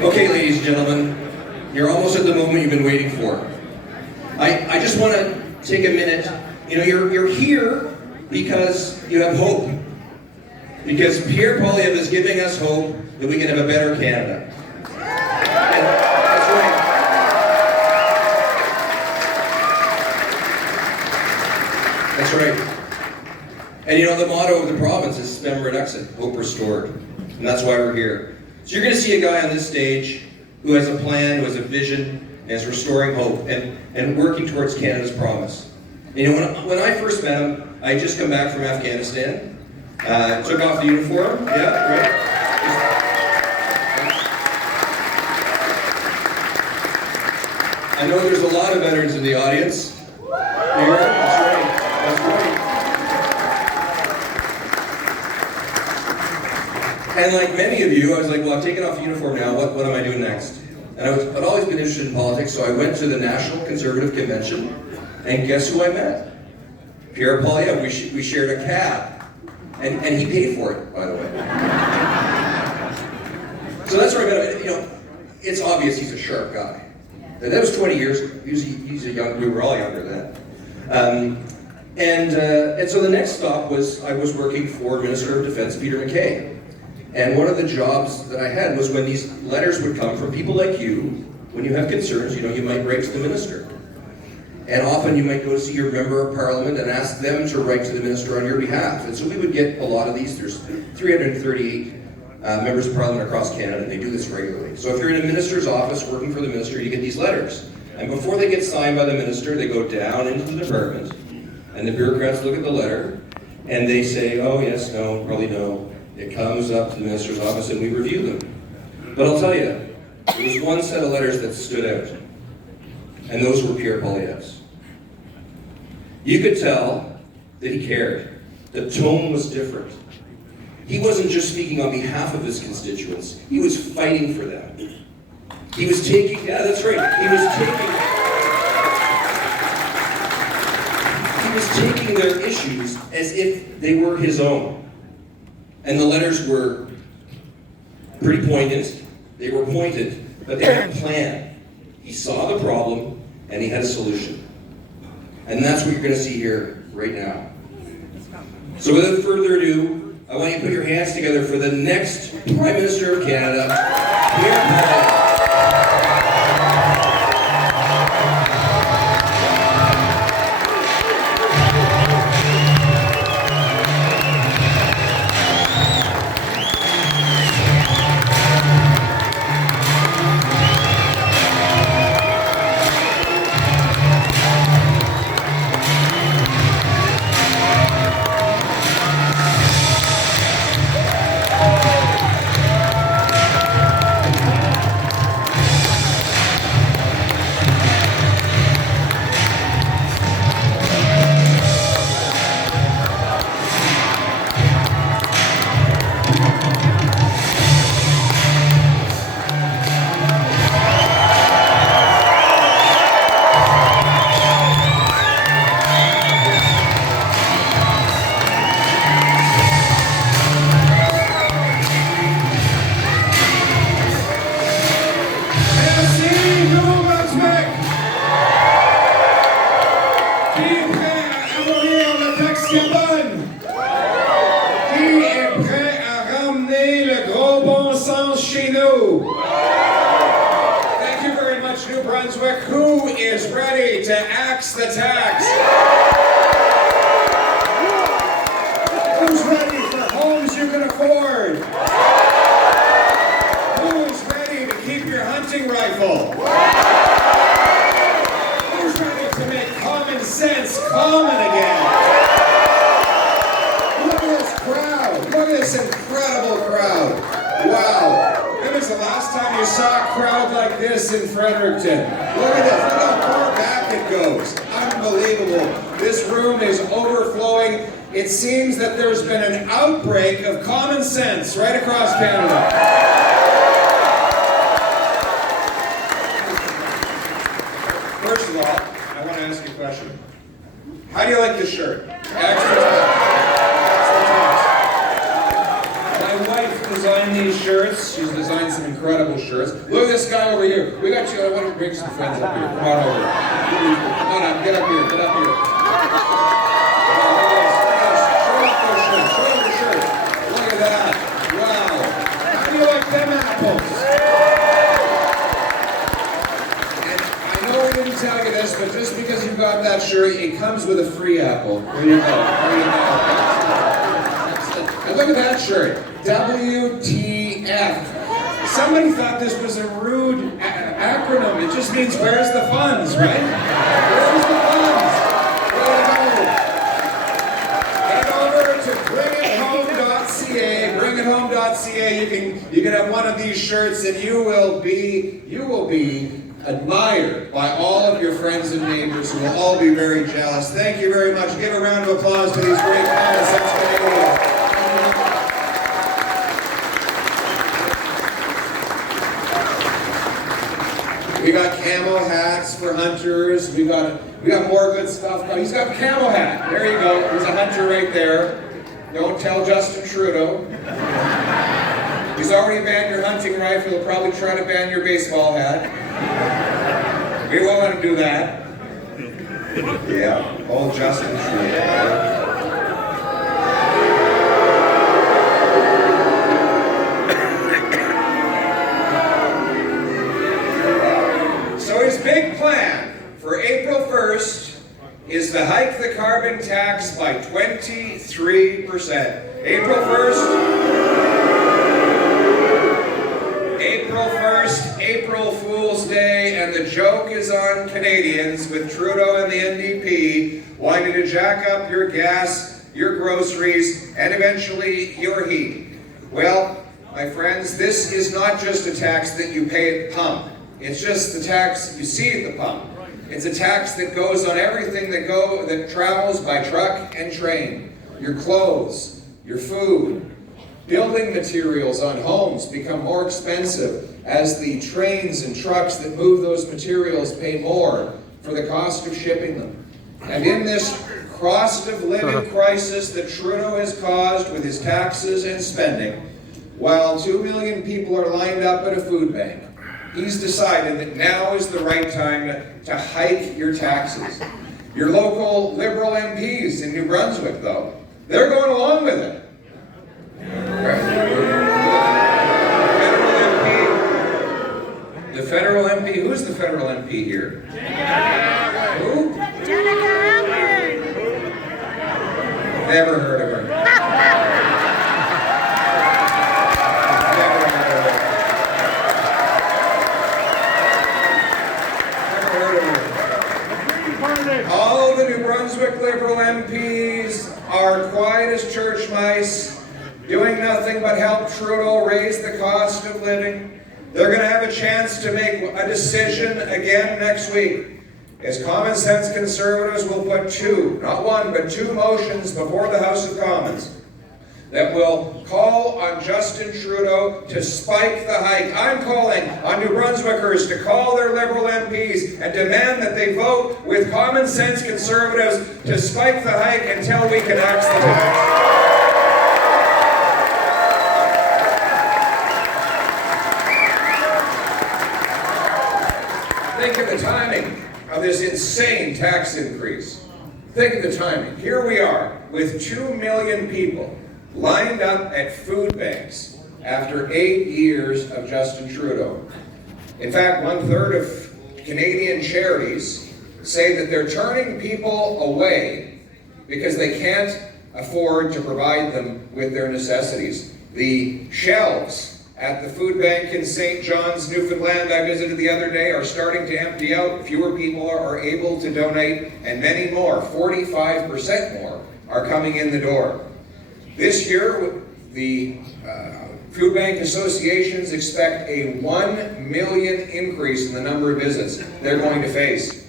Okay, ladies and gentlemen, you're almost at the moment you've been waiting for. I just want to take a minute. You know, you're here because you have hope. Because Pierre Poilievre is giving us hope that we can have a better Canada. And that's right. That's right. And you know, the motto of the province is Spem Reduxit, hope restored. And that's why we're here. So you're going to see a guy on this stage who has a plan, who has a vision, and is restoring hope and working towards Canada's promise. You know, when I first met him, I had just come back from Afghanistan, took off the uniform, yeah, right? I know there's a lot of veterans in the audience. Here, that's right, that's right. And like many of you, I was like, well, I've taken off the uniform now, what am I doing next? And I'd always been interested in politics, so I went to the National Conservative Convention, and guess who I met? Pierre Poilievre. We shared a cab, and he paid for it, by the way. So that's where I met him. You know, it's obvious he's a sharp guy. And that was 20 years. He's a young. We were all younger then. And so the next stop was I was working for Minister of Defense Peter MacKay. And one of the jobs that I had was when these letters would come from people like you, when you have concerns, you know, you might write to the minister. And often you might go to see your member of parliament and ask them to write to the minister on your behalf. And so we would get a lot of these. There's 338 members of parliament across Canada, and they do this regularly. So if you're in a minister's office working for the minister, you get these letters. And before they get signed by the minister, they go down into the department, and the bureaucrats look at the letter, and they say, oh yes, no, probably no. It comes up to the minister's office and we review them. But I'll tell you, there was one set of letters that stood out. And those were Pierre Poilievre's. You could tell that he cared. The tone was different. He wasn't just speaking on behalf of his constituents, he was fighting for them. He was taking, yeah, that's right, he was taking their issues as if they were his own. And the letters were pretty poignant, they were pointed, but they had a plan. He saw the problem, and he had a solution. And that's what you're going to see here right now. So without further ado, I want you to put your hands together for the next Prime Minister of Canada, Pierre Poilievre. Who is ready to axe the tax? Who's ready for homes you can afford? Who's ready to keep your hunting rifle? Who's ready to make common sense common again? Look at this crowd. Look at this incredible crowd. Wow. When was the last time you saw a crowd like this in Fredericton? Look at this. Look how far back it goes. Unbelievable. This room is overflowing. It seems that there's been an outbreak of common sense right across Canada. First of all, I want to ask you a question. How do you like this shirt? Extra tight. My wife designed these shirts. She's designed some some incredible shirts. Look at this guy over here. We got you. I want to bring some friends up here. Come on over. Come on up. Get up here. Get up here. Show off those shirts. Show off your shirt. Look at that. Wow. How do you like them apples? And I know we didn't tell you this, but just because you got that shirt, it comes with a free apple. There you go. There you go. And look at that shirt. WTF. Somebody thought this was a rude acronym. It just means where's the funds, right? Where's the funds? Head over to bringithome.ca. Bringithome.ca. You can have one of these shirts, and you will be admired by all of your friends and neighbors who will all be very jealous. Thank you very much. Give a round of applause to these great Common Sense Canadians. We got camo hats for hunters. We got more good stuff. He's got a camo hat. There you go. There's a hunter right there. Don't tell Justin Trudeau. He's already banned your hunting rifle. He'll probably try to ban your baseball hat. We won't let him do that. Yeah, old Justin Trudeau. Big plan for April 1st is to hike the carbon tax by 23%. April 1st, April Fool's Day, and the joke is on Canadians with Trudeau and the NDP wanting to jack up your gas, your groceries, and eventually your heat. Well, my friends, this is not just a tax that you pay at pump. It's just the tax you see at the pump. It's a tax that goes on everything that travels by truck and train. Your clothes, your food. Building materials on homes become more expensive as the trains and trucks that move those materials pay more for the cost of shipping them. And in this cost of living crisis that Trudeau has caused with his taxes and spending, while 2 million people are lined up at a food bank, he's decided that now is the right time to hike your taxes. Your local Liberal MPs in New Brunswick, though, they're going along with it. The federal MP, who's the federal MP here? Who? Never heard of her. All the New Brunswick Liberal MPs are quiet as church mice, doing nothing but help Trudeau raise the cost of living. They're going to have a chance to make a decision again next week, as Common Sense Conservatives will put not one, but two motions before the House of Commons that will call on Justin Trudeau to spike the hike. I'm calling on New Brunswickers to call their Liberal MPs and demand that they vote with Common Sense Conservatives to spike the hike until we can axe the tax. Think of the timing of this insane tax increase. Think of the timing. Here we are with 2 million people lined up at food banks after 8 years of Justin Trudeau. In fact, 1/3 of Canadian charities say that they're turning people away because they can't afford to provide them with their necessities. The shelves at the food bank in St. John's, Newfoundland, I visited the other day, are starting to empty out. Fewer people are able to donate, and many more, 45% more, are coming in the door. This year, the food bank associations expect a 1 million increase in the number of visits they're going to face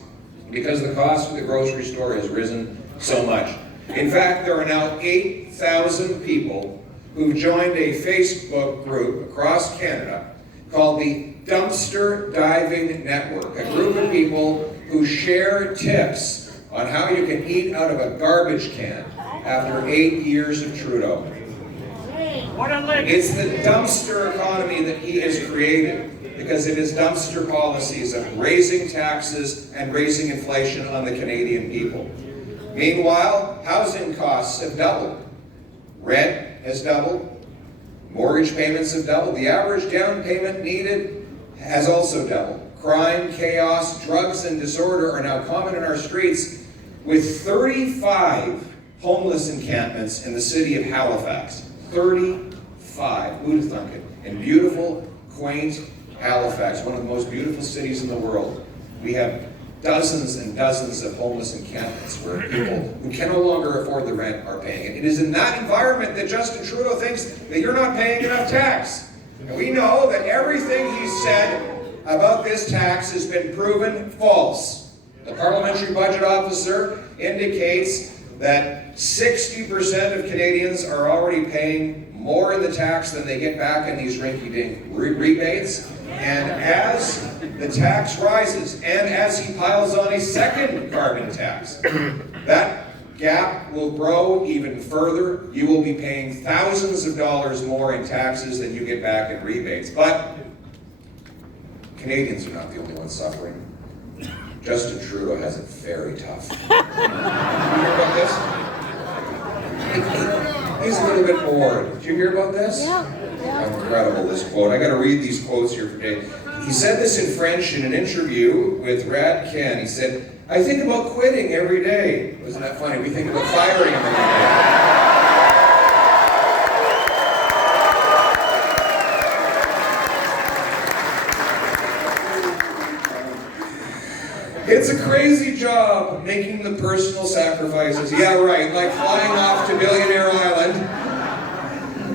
because the cost of the grocery store has risen so much. In fact, there are now 8,000 people who've joined a Facebook group across Canada called the Dumpster Diving Network, a group of people who share tips on how you can eat out of a garbage can after 8 years of Trudeau. It's the dumpster economy that he has created because of his dumpster policies of raising taxes and raising inflation on the Canadian people. Meanwhile, housing costs have doubled. Rent has doubled. Mortgage payments have doubled. The average down payment needed has also doubled. Crime, chaos, drugs, and disorder are now common in our streets, with 35 homeless encampments in the city of Halifax. 35. Who'd have thunk it? In beautiful, quaint Halifax, one of the most beautiful cities in the world. We have dozens and dozens of homeless encampments where people who can no longer afford the rent are paying it. It is in that environment that Justin Trudeau thinks that you're not paying enough tax. And we know that everything he said about this tax has been proven false. The parliamentary budget officer indicates that 60% of Canadians are already paying more in the tax than they get back in these rinky-dink rebates. And as the tax rises, and as he piles on a second carbon tax, that gap will grow even further. You will be paying thousands of dollars more in taxes than you get back in rebates. But Canadians are not the only ones suffering. Justin Trudeau has it very tough. You hear about this? He's a little bit bored. Did you hear about this? Yeah. Incredible, this quote. I got to read these quotes here today. He said this in French in an interview with Rad Ken. He said, "I think about quitting every day." Wasn't that funny? We think about firing him every day. It's a crazy job making the personal sacrifices. Yeah, right, like flying off to Billionaire Island,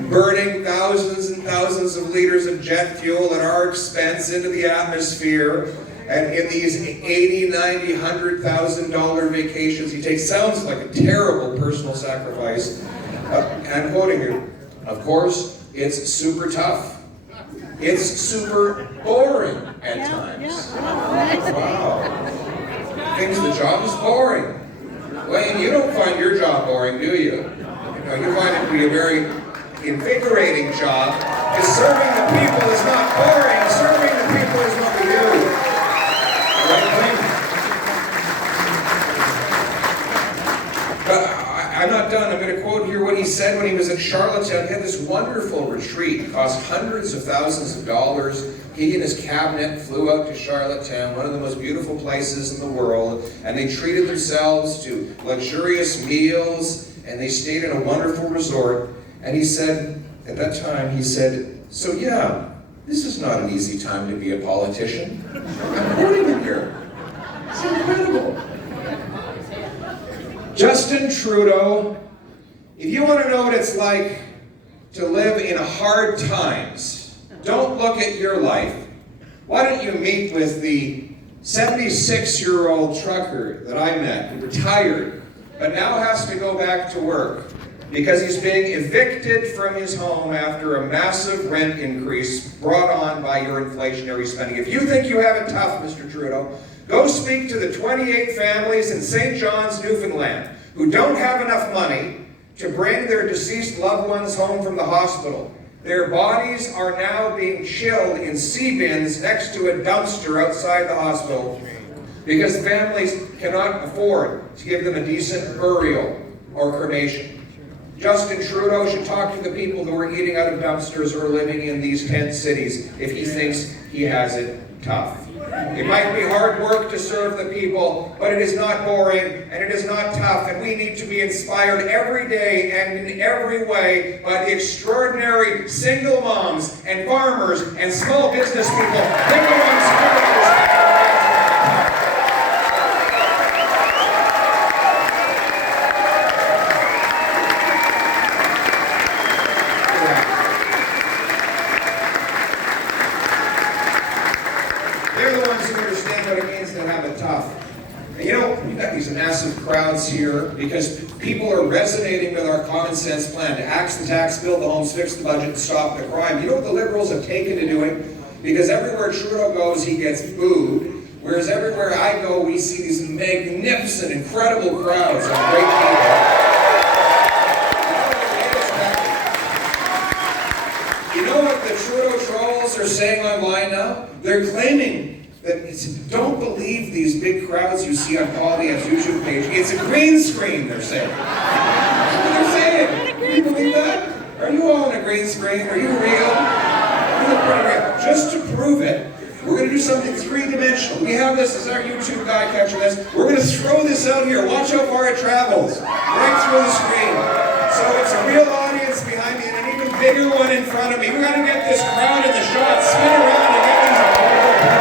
burning thousands and thousands of liters of jet fuel at our expense into the atmosphere, and in these $80,000, $90,000, $100,000 vacations he takes. Sounds like a terrible personal sacrifice. I'm quoting here. Of course, it's super tough. It's super boring at times. Wow. The job is boring. Wayne, you don't find your job boring, do you? You find it to be a very invigorating job. Because serving the people is not boring. Serving the people is what we do. Right, Wayne? But I'm not done. I'm going to quote here what he said when he was at Charlottetown. He had this wonderful retreat. It cost hundreds of thousands of dollars. He and his cabinet flew out to Charlottetown, one of the most beautiful places in the world, and they treated themselves to luxurious meals, and they stayed in a wonderful resort. And he said, at that time, he said, "So yeah, this is not an easy time to be a politician. I'm quoting him here. It's incredible." Justin Trudeau, if you want to know what it's like to live in hard times, don't look at your life. Why don't you meet with the 76-year-old trucker that I met, who retired, but now has to go back to work because he's being evicted from his home after a massive rent increase brought on by your inflationary spending. If you think you have it tough, Mr. Trudeau, go speak to the 28 families in St. John's, Newfoundland, who don't have enough money to bring their deceased loved ones home from the hospital. Their bodies are now being chilled in sea bins next to a dumpster outside the hospital because families cannot afford to give them a decent burial or cremation. Justin Trudeau should talk to the people who are eating out of dumpsters or living in these tent cities if he thinks he has it tough. It might be hard work to serve the people, but it is not boring and it is not tough, and we need to be inspired every day and in every way by the extraordinary single moms and farmers and small business people. They're the ones who are these massive crowds here because people are resonating with our common sense plan to axe the tax, build the homes, fix the budget, and stop the crime. You know what the Liberals have taken to doing? Because everywhere Trudeau goes, he gets booed, whereas everywhere I go, we see these magnificent, incredible crowds of great people. are saying online now? They're claiming that don't believe these big crowds you see on Poilievre's YouTube page. It's a green screen, they're saying. That's what they're saying. Do you believe that? Are you all on a green screen? Are you real? You look pretty real. Just to prove it, we're going to do something three-dimensional. We have this as our YouTube guy catching this. We're going to throw this out here. Watch how far it travels. Right through the screen. So it's a real audience behind me and an even bigger one in front of me. We're going to get this crowd in the shot, spin around, and get these incredible people.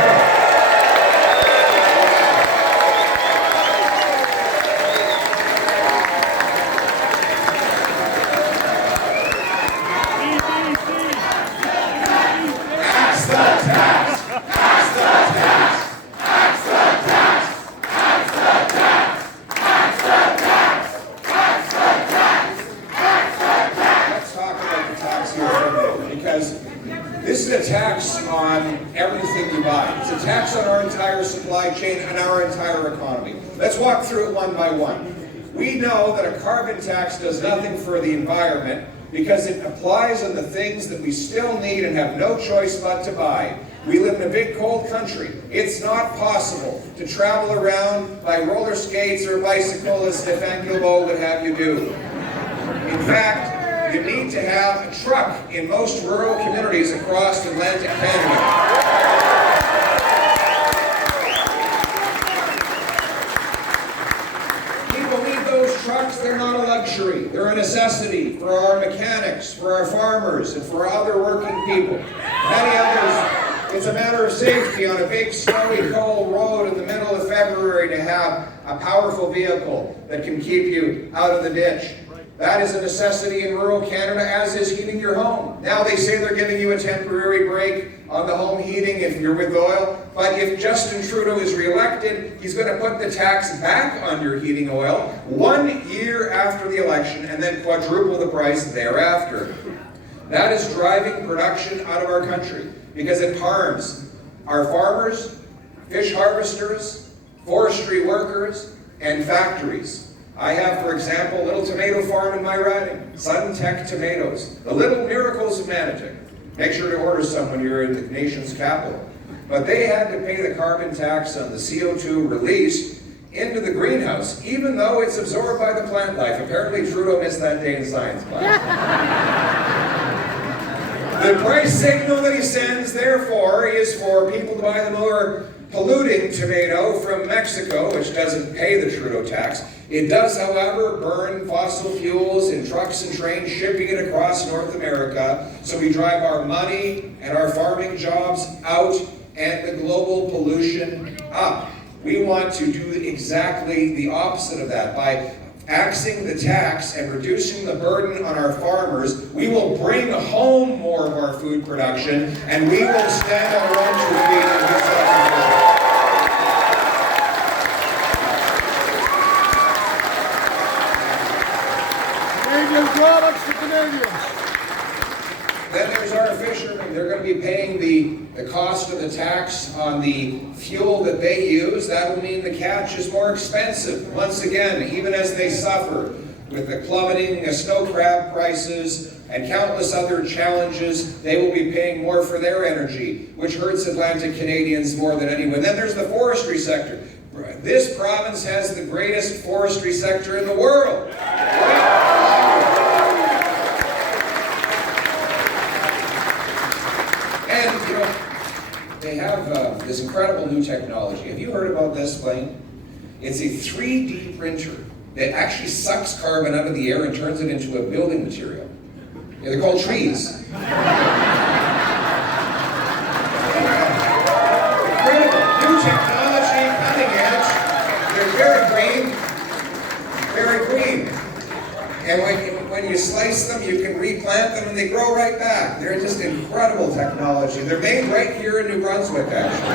This is a tax on everything you buy. It's a tax on our entire supply chain and our entire economy. Let's walk through it one by one. We know that a carbon tax does nothing for the environment because it applies on the things that we still need and have no choice but to buy. We live in a big cold country. It's not possible to travel around by roller skates or bicycle as Stéphane Guilbeault would have you do. In fact, you need to have a truck in most rural communities across Atlantic Canada. People need those trucks. They're not a luxury. They're a necessity for our mechanics, for our farmers, and for other working people. Many others, it's a matter of safety on a big, snowy, cold road in the middle of February to have a powerful vehicle that can keep you out of the ditch. That is a necessity in rural Canada, as is heating your home. Now they say they're giving you a temporary break on the home heating if you're with oil, but if Justin Trudeau is re-elected, he's going to put the tax back on your heating oil 1 year after the election and then quadruple the price thereafter. That is driving production out of our country because it harms our farmers, fish harvesters, forestry workers, and factories. I have, for example, a little tomato farm in my riding, Suntech Tomatoes, the little miracles of managing. Make sure to order some when you're in the nation's capital. But they had to pay the carbon tax on the CO2 released into the greenhouse, even though it's absorbed by the plant life. Apparently Trudeau missed that day in science class. The price signal that he sends, therefore, is for people to buy the more polluting tomato from Mexico, which doesn't pay the Trudeau tax. It does, however, burn fossil fuels in trucks and trains, shipping it across North America. So we drive our money and our farming jobs out and the global pollution up. We want to do exactly the opposite of that. By axing the tax and reducing the burden on our farmers, we will bring home more of our food production and we will stand on our own two feet and do something. Canadian products to Canadians. Then there's our fishermen. They're going to be paying the cost of the tax on the fuel that they use. That will mean the catch is more expensive. Once again, even as they suffer with the plummeting snow crab prices and countless other challenges, they will be paying more for their energy, which hurts Atlantic Canadians more than anyone. Then there's the forestry sector. This province has the greatest forestry sector in the world. And, you know, they have this incredible new technology. Have you heard about this, Blaine? It's a 3D printer that actually sucks carbon out of the air and turns it into a building material. Yeah, they're called trees. Incredible. New technology, cutting edge. They're very green. Very green. And when you slice them, you can replant them and they grow right back. They're just incredible technology. They're made right here in New Brunswick, actually.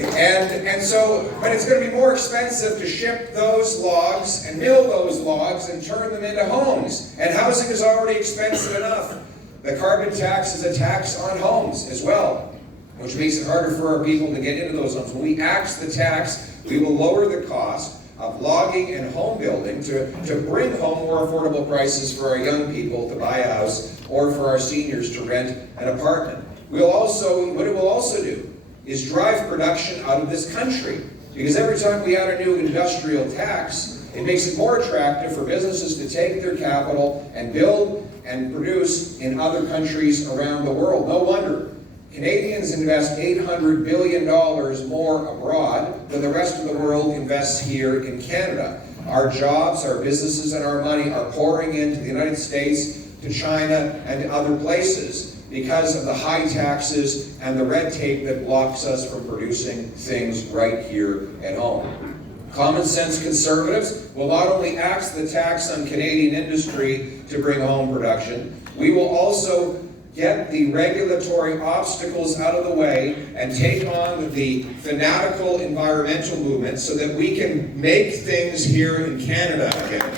Yeah. And so, but it's going to be more expensive to ship those logs and mill those logs and turn them into homes. And housing is already expensive enough. The carbon tax is a tax on homes as well, which makes it harder for our people to get into those homes. When we axe the tax, we will lower the cost of logging and home building to bring home more affordable prices for our young people to buy a house or for our seniors to rent an apartment. What it will also do is drive production out of this country. Because every time we add a new industrial tax, it makes it more attractive for businesses to take their capital and build and produce in other countries around the world. No wonder Canadians invest $800 billion more abroad than the rest of the world invests here in Canada. Our jobs, our businesses, and our money are pouring into the United States, to China, and to other places because of the high taxes and the red tape that blocks us from producing things right here at home. Common sense conservatives will not only axe the tax on Canadian industry to bring home production, we will also get the regulatory obstacles out of the way and take on the fanatical environmental movement so that we can make things here in Canada again.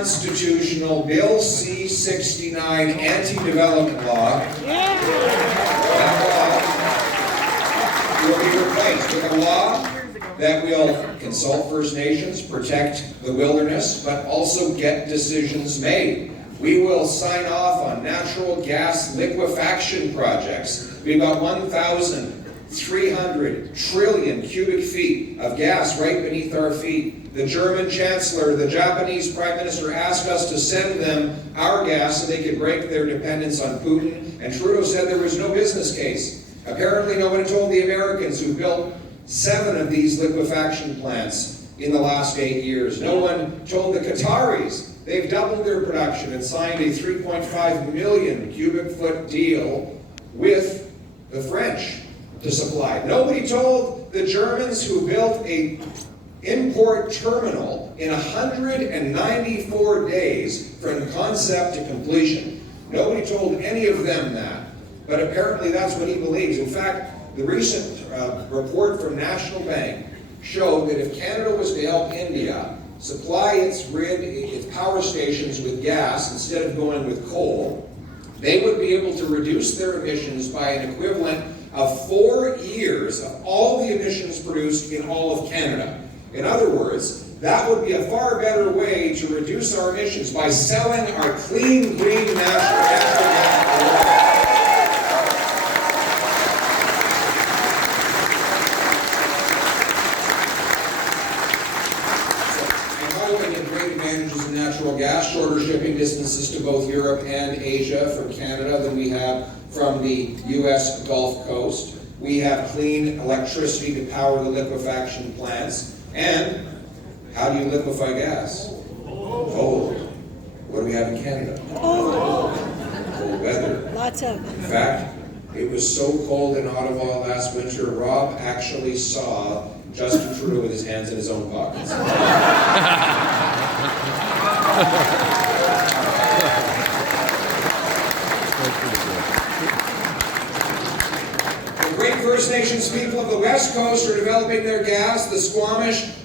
Unconstitutional Bill C-69 anti-development law. That law will be replaced with a law that will consult First Nations, protect the wilderness, but also get decisions made. We will sign off on natural gas liquefaction projects. We've got 1,300 trillion cubic feet of gas right beneath our feet. The German Chancellor, the Japanese Prime Minister asked us to send them our gas so they could break their dependence on Putin, and Trudeau said there was no business case. Apparently no one told the Americans who built 7 of these liquefaction plants in the last 8 years. No one told the Qataris. They've doubled their production and signed a 3.5 million cubic foot deal with the French to supply. Nobody told the Germans who built a import terminal in 194 days from concept to completion. Nobody told any of them that, but apparently that's what he believes. In fact, the recent report from National Bank showed that if Canada was to help India supply its grid, its power stations with gas instead of going with coal, they would be able to reduce their emissions by an equivalent of 4 years of all the emissions produced in all of Canada. In other words, that would be a far better way to reduce our emissions by selling our clean, green, natural gas. And by the way, we have great advantages in natural gas, shorter shipping distances to both Europe and Asia from Canada than we have from the U.S. Gulf Coast. We have clean electricity to power the liquefaction plants. And how do you liquefy gas? Cold. What do we have in Canada? Cold weather. Lots of. In fact, it was so cold in Ottawa last winter, Rob actually saw Justin Trudeau with his hands in his own pockets. Great First Nations people of the West Coast are developing their gas. The Squamish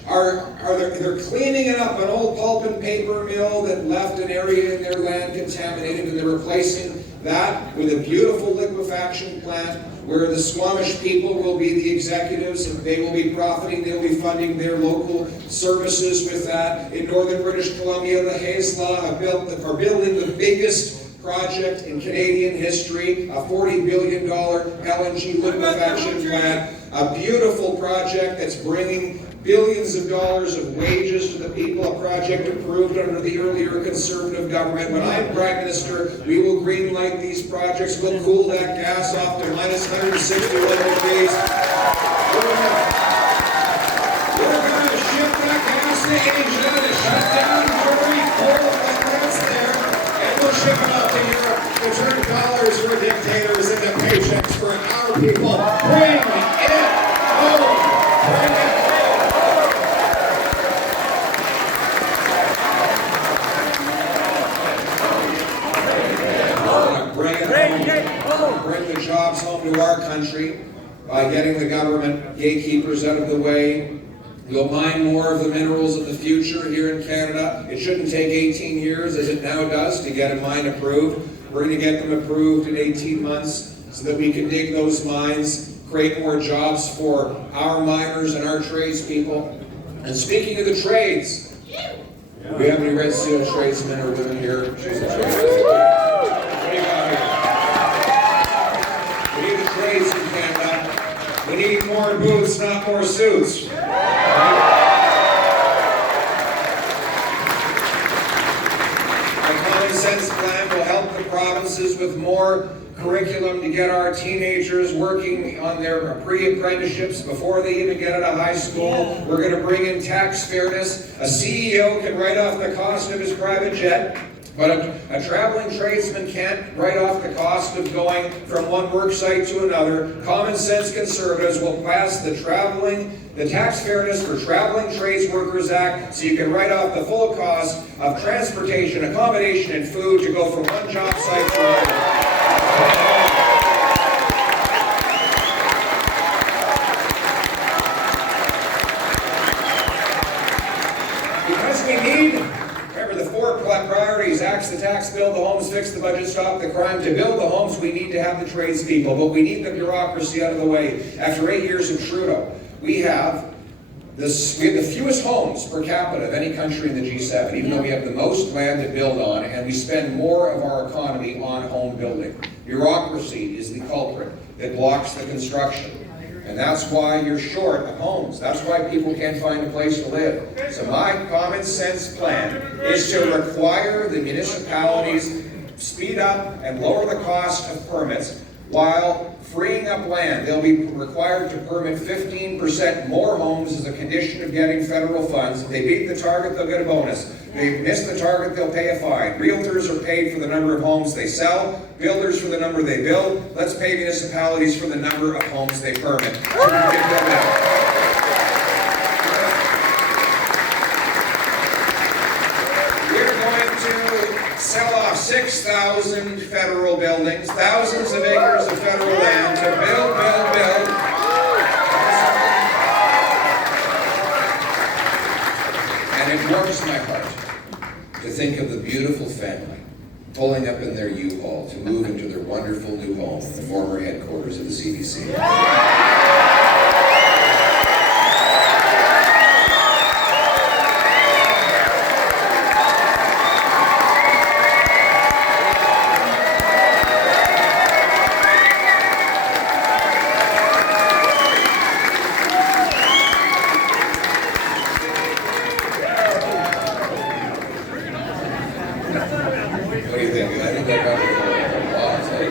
they're cleaning it up, an old pulp and paper mill that left an area in their land contaminated, and they're replacing that with a beautiful liquefaction plant where the Squamish people will be the executives and they will be profiting, they'll be funding their local services with that. In northern British Columbia, the Haisla are building the biggest project in Canadian history, a $40 billion LNG liquefaction plant, a beautiful project that's bringing billions of dollars of wages to the people, a project approved under the earlier Conservative government. When I'm Prime Minister, we will greenlight these projects. We'll cool that gas off to minus 161 degrees. We're going to ship that gas to Asia to shut down very coal plants there, and we'll ship it out to Europe to turn dollars for dictators into paychecks for our people. Bring it home! Bring it home! Bring the jobs home to our country by getting the government gatekeepers out of the way, We'll mine more of the minerals of the future here in Canada. It shouldn't take 18 years, as it now does, to get a mine approved. We're going to get them approved in 18 months so that we can dig those mines, create more jobs for our miners and our tradespeople. And speaking of the trades, do we have any Red Seal tradesmen or women here? She's a tradesman. What do you got here? We need the trades in Canada. We need more boots, not more suits. Common sense plan will help the provinces with more curriculum to get our teenagers working on their pre-apprenticeships before they even get out of high school. We're going to bring in tax fairness. A CEO can write off the cost of his private jet, but a traveling tradesman can't write off the cost of going from one work site to another. Common sense conservatives will pass the Tax Fairness for Traveling Trades Workers Act, so you can write off the full cost of transportation, accommodation, and food to go from one job site to another. Because we need, remember the four priorities: axe the tax, build the homes, fix the budget, stop the crime. To build the homes, we need to have the tradespeople, but we need the bureaucracy out of the way. After 8 years of Trudeau, we have the fewest homes per capita of any country in the G7, even though we have the most land to build on, and we spend more of our economy on home building. Bureaucracy is the culprit that blocks the construction. And that's why you're short of homes. That's why people can't find a place to live. So my common sense plan is to require the municipalities speed up and lower the cost of permits while freeing up land. They'll be required to permit 15% more homes as a condition of getting federal funds. If they beat the target, they'll get a bonus. If they miss the target, they'll pay a fine. Realtors are paid for the number of homes they sell, builders for the number they build. Let's pay municipalities for the number of homes they permit. So we can get them out. Sell off 6,000 federal buildings, thousands of acres of federal land to build. And it warms my heart to think of the beautiful family pulling up in their U-Haul to move into their wonderful new home in the former headquarters of the CDC. What do you think? I think I got the laws. I think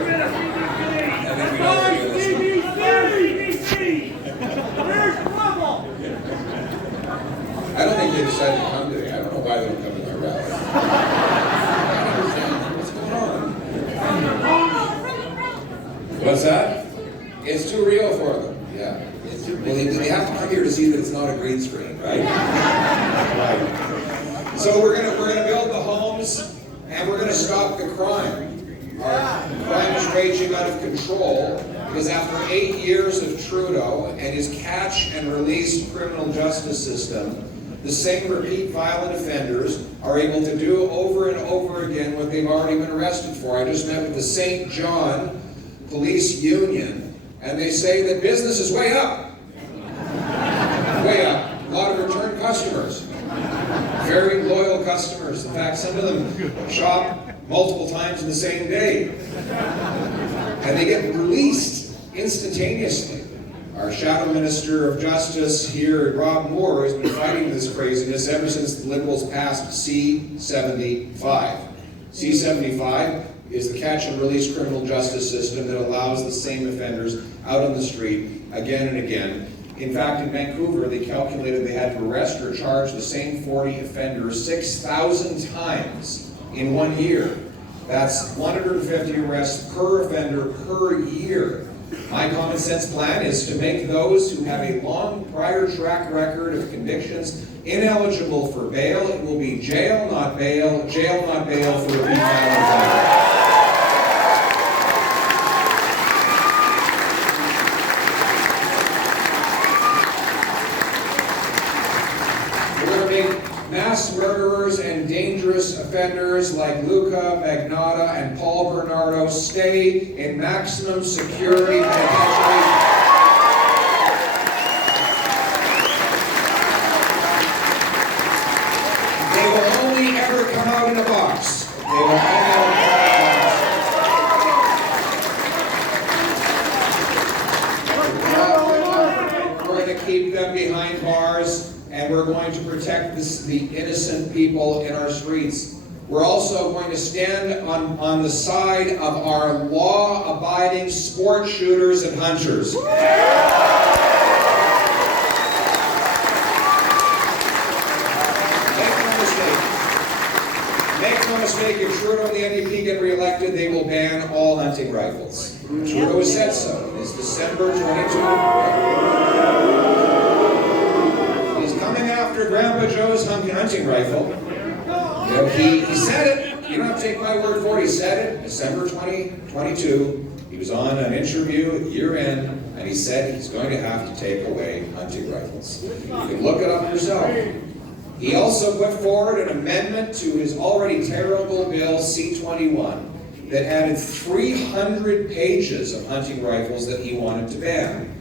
we know I don't think they decided to come today. I don't know why they don't come to my rally. I don't understand. What's going on? What's that? It's too real for them. Yeah. Well, they have to come here to see that it's not a green screen, right? Right. So we're gonna build the homes. And we're going to stop the crime. Our crime is raging out of control because after 8 years of Trudeau and his catch and release criminal justice system, the same repeat violent offenders are able to do over and over again what they've already been arrested for. I just met with the St. John Police Union, and they say that business is way up. Way up. A lot of return customers. Very loyal customers. In fact, some of them shop multiple times in the same day. And they get released instantaneously. Our Shadow Minister of Justice here, Rob Moore, has been fighting this craziness ever since the Liberals passed C-75. C-75 is the catch and release criminal justice system that allows the same offenders out on the street again and again. In fact, in Vancouver, they calculated they had to arrest or charge the same 40 offenders 6,000 times in 1 year. That's 150 arrests per offender per year. My common sense plan is to make those who have a long prior track record of convictions ineligible for bail. It will be jail, not bail for repeat violent offenders. mass murderers and dangerous offenders like Luca Magnotta and Paul Bernardo stay in maximum security penitentiaries. They will only ever come out in a box. They will only ever come out in a box. We're going to keep them behind bars, and we're going to protect the innocent people in our streets. We're also going to stand on the side of our law-abiding sport shooters and hunters. Make no mistake, if Trudeau and the NDP get re-elected, they will ban all hunting rifles. Trudeau has said so in his December 22. He's coming after Grandpa Joe's hunting rifle. You know, he said it. You don't have to take my word for it. He said it December 2022. He was on an interview at year-end, and he said he's going to have to take away hunting rifles. You can look it up yourself. He also put forward an amendment to his already terrible bill C-21 that added 300 pages of hunting rifles that he wanted to ban.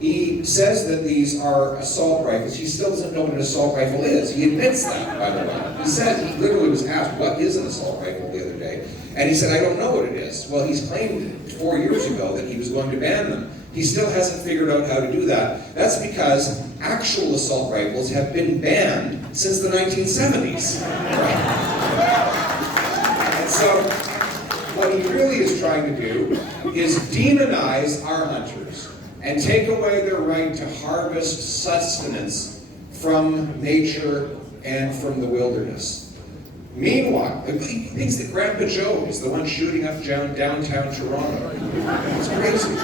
He says that these are assault rifles. He still doesn't know what an assault rifle is. He admits that, by the way. He said, he literally was asked, what is an assault rifle the other day? And he said, I don't know what it is. Well, he's claimed 4 years ago that he was going to ban them. He still hasn't figured out how to do that. That's because actual assault rifles have been banned since the 1970s. And so, what he really is trying to do is demonize our hunters and take away their right to harvest sustenance from nature and from the wilderness. Meanwhile, he thinks that Grandpa Joe is the one shooting up downtown Toronto. It's crazy.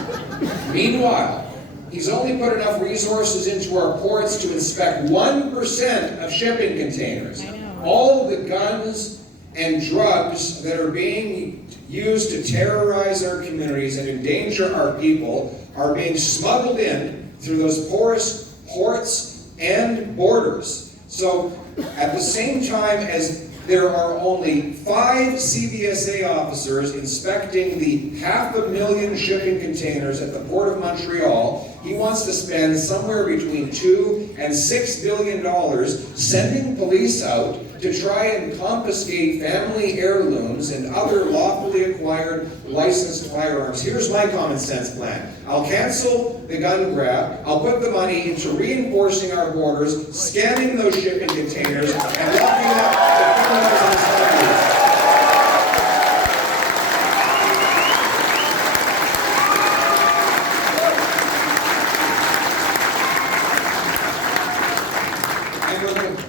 Meanwhile, he's only put enough resources into our ports to inspect 1% of shipping containers. All the guns and drugs that are being used to terrorize our communities and endanger our people are being smuggled in through those porous ports and borders. So, at the same time as there are only 5 CBSA officers inspecting the 500,000 shipping containers at the Port of Montreal, he wants to spend somewhere between $2 and $6 billion sending police out to try and confiscate family heirlooms and other lawfully acquired licensed firearms. Here's my common sense plan. I'll cancel the gun grab, I'll put the money into reinforcing our borders, scanning those shipping containers, and locking up the criminals and smugglers. And we're going to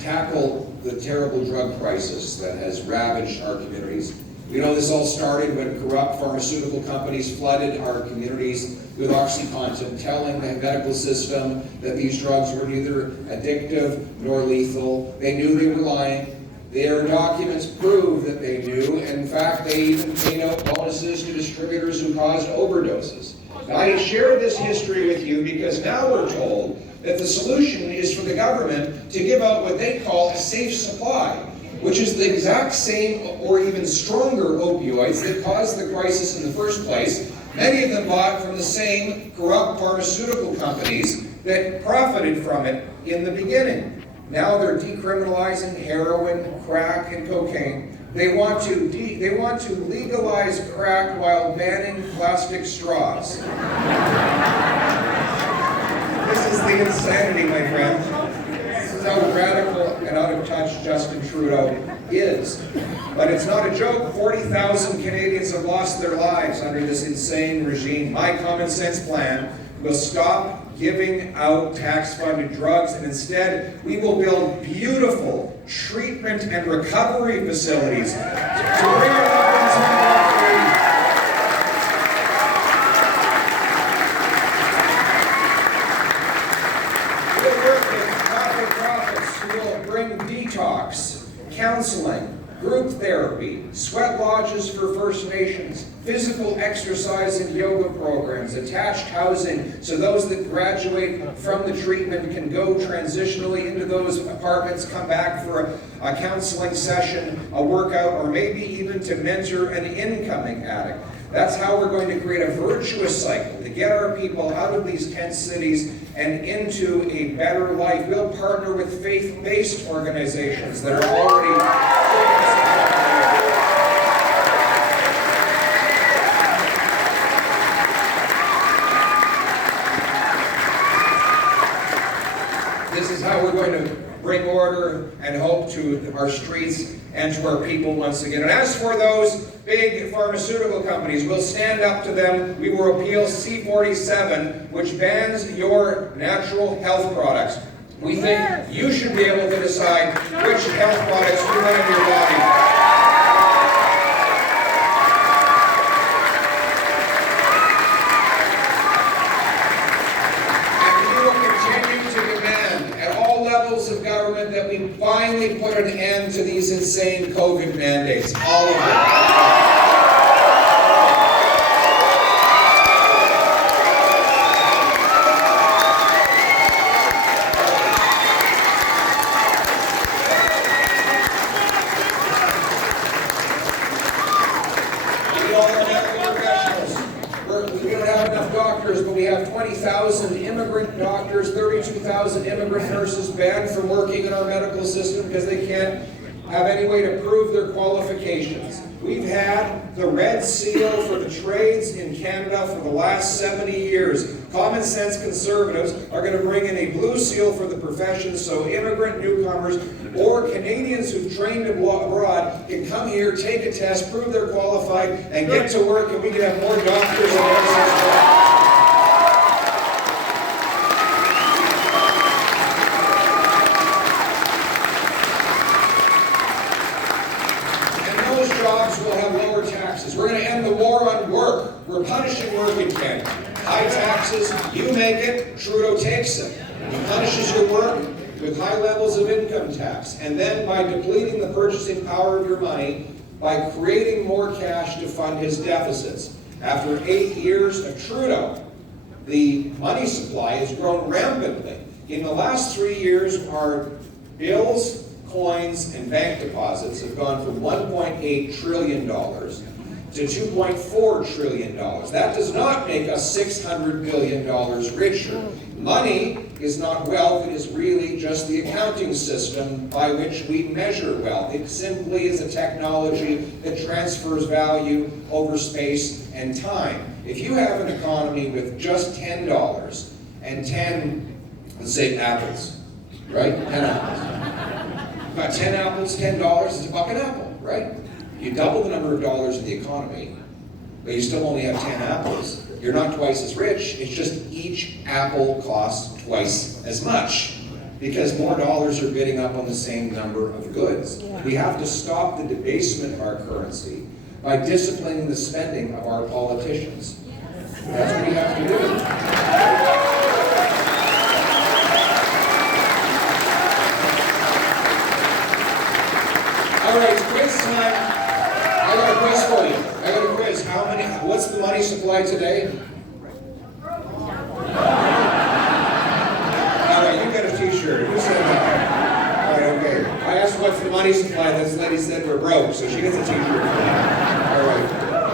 tackle the terrible drug crisis that has ravaged our communities. You know, this all started when corrupt pharmaceutical companies flooded our communities with OxyContin, telling the medical system that these drugs were neither addictive nor lethal. They knew they were lying. Their documents prove that they knew. In fact, they even paid out bonuses to distributors who caused overdoses. Now, I share this history with you because now we're told that the solution is for the government to give out what they call a safe supply, which is the exact same or even stronger opioids that caused the crisis in the first place, many of them bought from the same corrupt pharmaceutical companies that profited from it in the beginning. Now they're decriminalizing heroin, crack, and cocaine. They want to legalize crack while banning plastic straws. This is the insanity, my friend. This is how radical and out of touch Justin Trudeau is. But it's not a joke. 40,000 Canadians have lost their lives under this insane regime. My common sense plan will stop giving out tax-funded drugs, and instead we will build beautiful treatment and recovery facilities to bring our loved ones home. We'll work with profits who will bring detox, counseling, group therapy, sweat lodges for First Nations, physical exercise and yoga programs, attached housing so those that graduate from the treatment can go transitionally into those apartments, come back for a counseling session, a workout, or maybe even to mentor an incoming addict. That's how we're going to create a virtuous cycle to get our people out of these tent cities and into a better life. We'll partner with faith-based organizations that are already This is how we're going to bring order and hope to our streets and to our people once again. And as for those big pharmaceutical companies, we'll stand up to them. We will repeal C-47, which bans your natural health products. We think you should be able to decide which health products you want in your body. Of government that we finally put an end to these insane COVID mandates. All of them. We don't have enough doctors, but we have 20,000 immigrant doctors, 32,000 immigrant nurses banned from working in our medical system because they can't have any way to prove their qualifications. We've had the red seal for the trades in Canada for the last 70 years. Common sense conservatives are going to bring in a blue seal for the profession so immigrant newcomers or Canadians who've trained abroad can come here, take a test, prove they're qualified, and get to work, and we can have more doctors and nurses. Will have lower taxes. We're going to end the war on work. We're punishing work in Canada. High taxes, you make it, Trudeau takes it. He punishes your work with high levels of income tax. And then by depleting the purchasing power of your money, by creating more cash to fund his deficits. After 8 years of Trudeau, the money supply has grown rampantly. In the last 3 years, our bills, coins, and bank deposits have gone from $1.8 trillion to $2.4 trillion. That does not make us $600 billion richer. Money is not wealth, it is really just the accounting system by which we measure wealth. It simply is a technology that transfers value over space and time. If you have an economy with just $10 and 10, let's say, apples, right? 10 apples. Got 10 apples, $10, it's $1 an apple, right? You double the number of dollars in the economy, but you still only have 10 apples. You're not twice as rich, it's just each apple costs twice as much because more dollars are bidding up on the same number of goods. We have to stop the debasement of our currency by disciplining the spending of our politicians. That's what we have to do. All right, it's quiz time. I got a quiz for you. I got a quiz. What's the money supply today? All right, you got a t-shirt. Who said that? All right, okay. I asked what's the money supply. This lady said we're broke, so she gets a t-shirt. All right.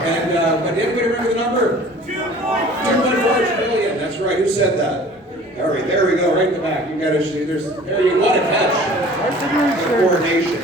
And, but did anybody remember the number? 2.4 trillion. That's right. Who said that? All right, there we go. Right in the back. You got to see. There you want to catch. Coordination.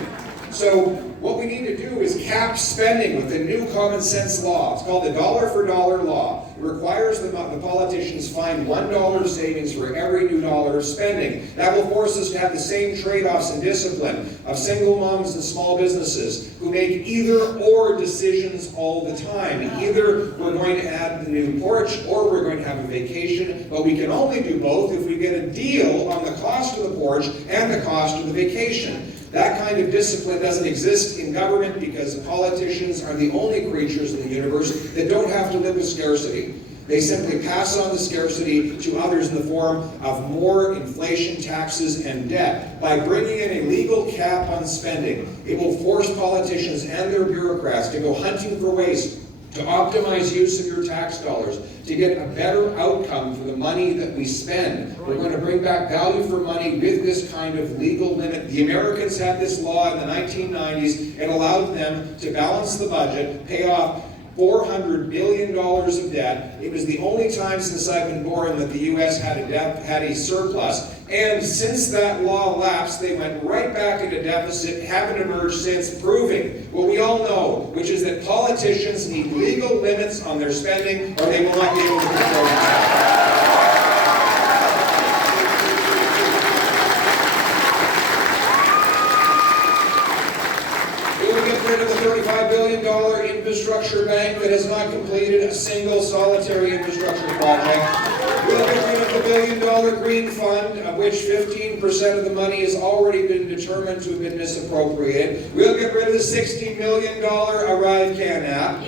So what we need to do is cap spending with a new common sense law. It's called the dollar for dollar law. It requires the politicians find $1 savings for every new dollar of spending. That will force us to have the same trade-offs and discipline of single moms and small businesses who make either or decisions all the time. Either we're going to add the new porch or we're going to have a vacation, but we can only do both if we get a deal on the cost of the porch and the cost of the vacation. That kind of discipline doesn't exist in government because politicians are the only creatures in the universe that don't have to live with scarcity. They simply pass on the scarcity to others in the form of more inflation, taxes, and debt. By bringing in a legal cap on spending, it will force politicians and their bureaucrats to go hunting for ways to optimize use of your tax dollars, to get a better outcome for the money that we spend. We're going to bring back value for money with this kind of legal limit. The Americans had this law in the 1990s. It allowed them to balance the budget, pay off $400 billion of debt. It was the only time since I've been born that the U.S. had a surplus. And since that law lapsed, they went right back into deficit, haven't emerged since, proving what we all know, which is that politicians need legal limits on their spending or they will not be able to control it. Of the $35 billion infrastructure bank that has not completed a single solitary infrastructure project. We'll get rid of the $1 billion green fund, of which 15% of the money has already been determined to have been misappropriated. We'll get rid of the $60 million Arrive Can app.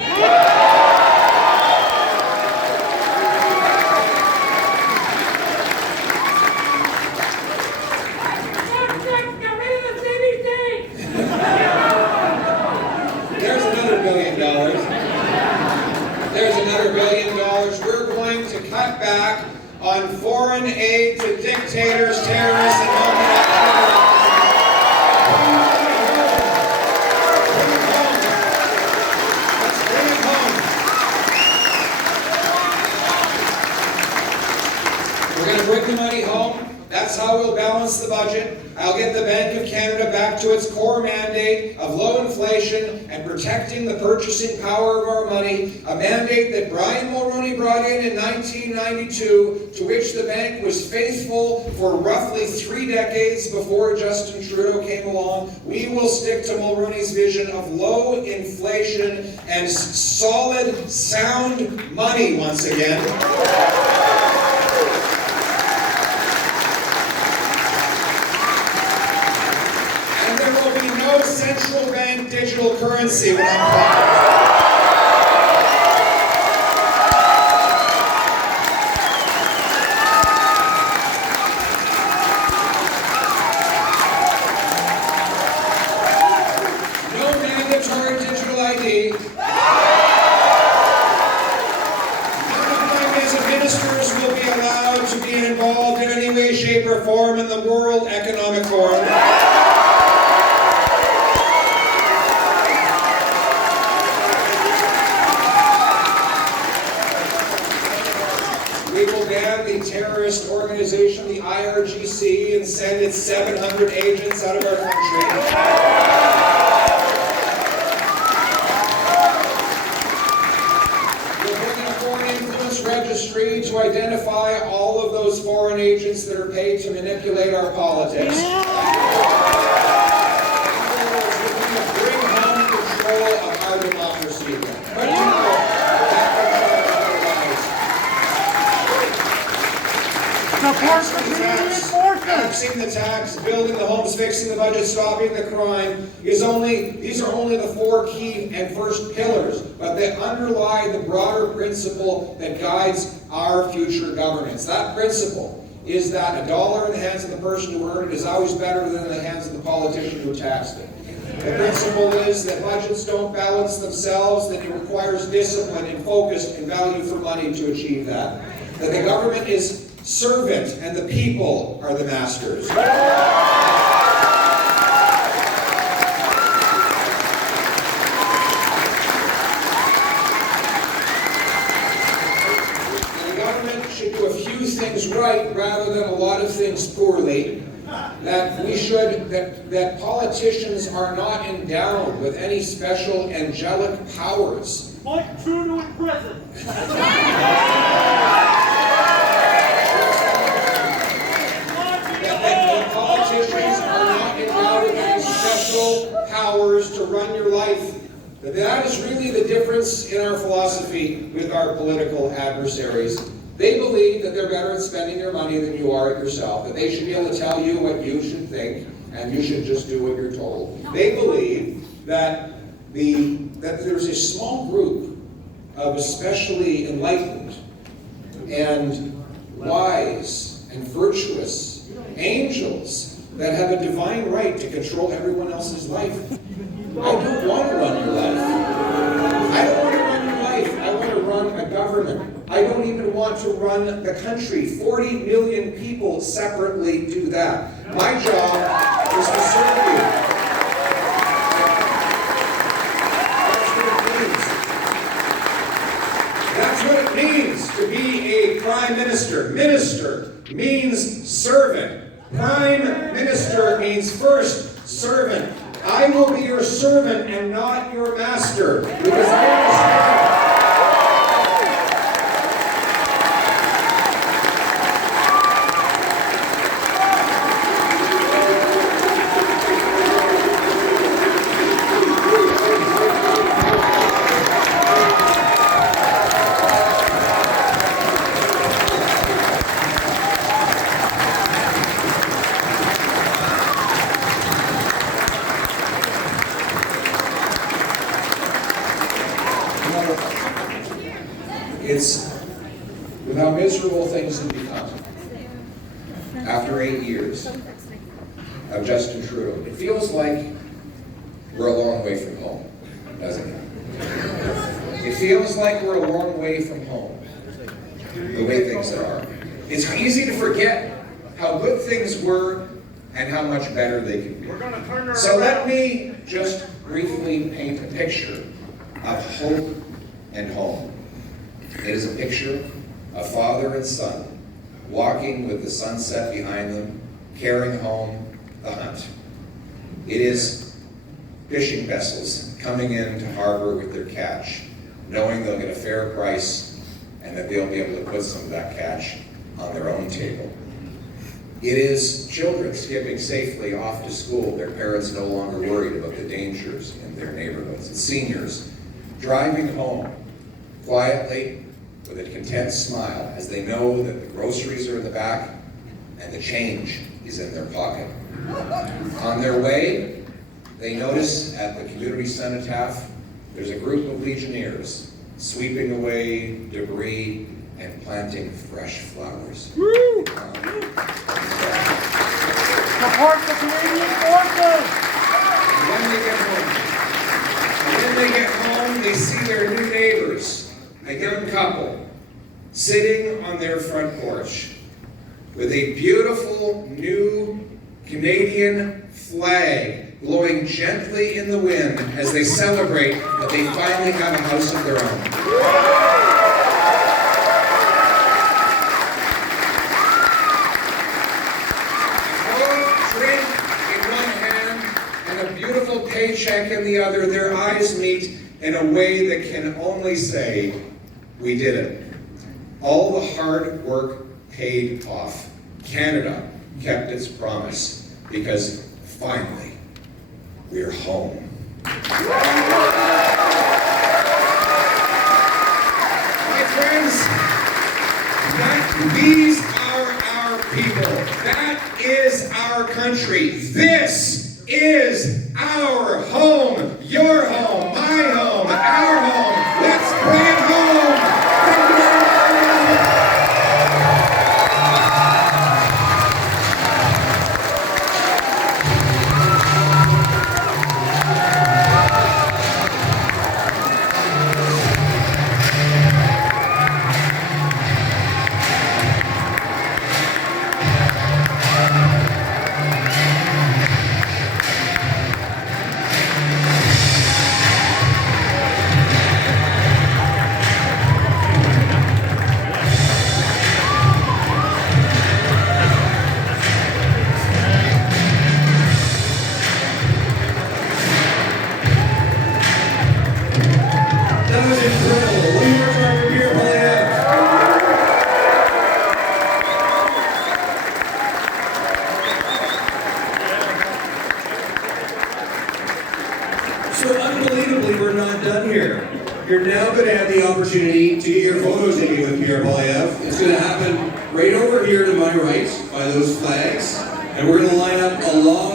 There's another $1 billion. We're going to cut back on foreign aid to dictators, terrorists, and multinational. Let's bring it home. We're going to bring the money home. That's how we'll balance the budget. I'll get the Bank of Canada back to its core mandate of low inflation and protecting the purchasing power of our money, a mandate that Brian Mulroney brought in 1992, to which the bank was faithful for roughly 3 decades before Justin Trudeau came along. We will stick to Mulroney's vision of low inflation and solid, sound money once again. No central bank digital currency when I'm back. No mandatory digital ID. None of my ministers will be allowed to be involved in any way, shape, or form in the World Economic Forum. We will ban the terrorist organization, the IRGC, and send its 700 agents out of our country. We'll bring in a foreign influence registry to identify all of those foreign agents that are paid to manipulate our politics. We're going to bring home control of our democracy again. Taxing the tax, building the homes, fixing the budget, stopping the crime these are only the 4 key and first pillars, but they underlie the broader principle that guides our future governance. That principle is that a dollar in the hands of the person who earned it is always better than in the hands of the politician who taxed it. The principle is that budgets don't balance themselves, that it requires discipline and focus and value for money to achieve that. That the government is servant and the people are the masters. The government should do a few things right rather than a lot of things poorly. That politicians are not endowed with any special angelic powers. Like Trudeau in prison. That politicians are not endowed with any special powers to run your life. That is really the difference in our philosophy with our political adversaries. They believe that they're better at spending their money than you are at yourself, that they should be able to tell you what you should think, and you should just do what you're told. They believe that there's a small group of especially enlightened and wise and virtuous angels that have a divine right to control everyone else's life. I don't want to run your life. I don't want to run your life. I want to run a government. I don't even want to run the country. 40 million people separately do that. My job is to serve you. That's what it means to be a prime minister. Minister means servant. Prime minister means first servant. I will be your servant and not your master, because I understand. It's with how miserable things have become after 8 years of Justin Trudeau. It feels like we're a long way from home, doesn't it? It feels like we're a long way from home, the way things are. It's easy to forget how good things were and how much better they can be. So let me just briefly paint a picture of hope and home. It is a picture of father and son walking with the sunset behind them, carrying home the hunt. It is fishing vessels coming into harbor with their catch, knowing they'll get a fair price and that they'll be able to put some of that catch on their own table. It is children skipping safely off to school, their parents no longer worried about the dangers in their neighborhoods. It's seniors driving home quietly with a content smile as they know that the groceries are in the back and the change is in their pocket. On their way, they notice at the community cenotaph there's a group of Legionnaires sweeping away debris and planting fresh flowers. Woo! Support the Canadian Forces! When they get home, they see their new neighbors, a young couple, sitting on their front porch with a beautiful new Canadian flag blowing gently in the wind as they celebrate that they finally have a house of their own. Drink in one hand and a beautiful paycheck in the other, their eyes meet in a way that can only say, we did it. All the hard work paid off. Canada kept its promise because finally, we're home. My friends, these are our people. That is our country. This is our home. Your home, my home, our home. Let's bring it home. Thank you very much. That was incredible. One more time for Pierre Poilievre. So unbelievably, we're not done here. You're now going to have the opportunity to get your photos taken with Pierre Poilievre. It's going to happen right over here to my right by those flags. And we're going to line up along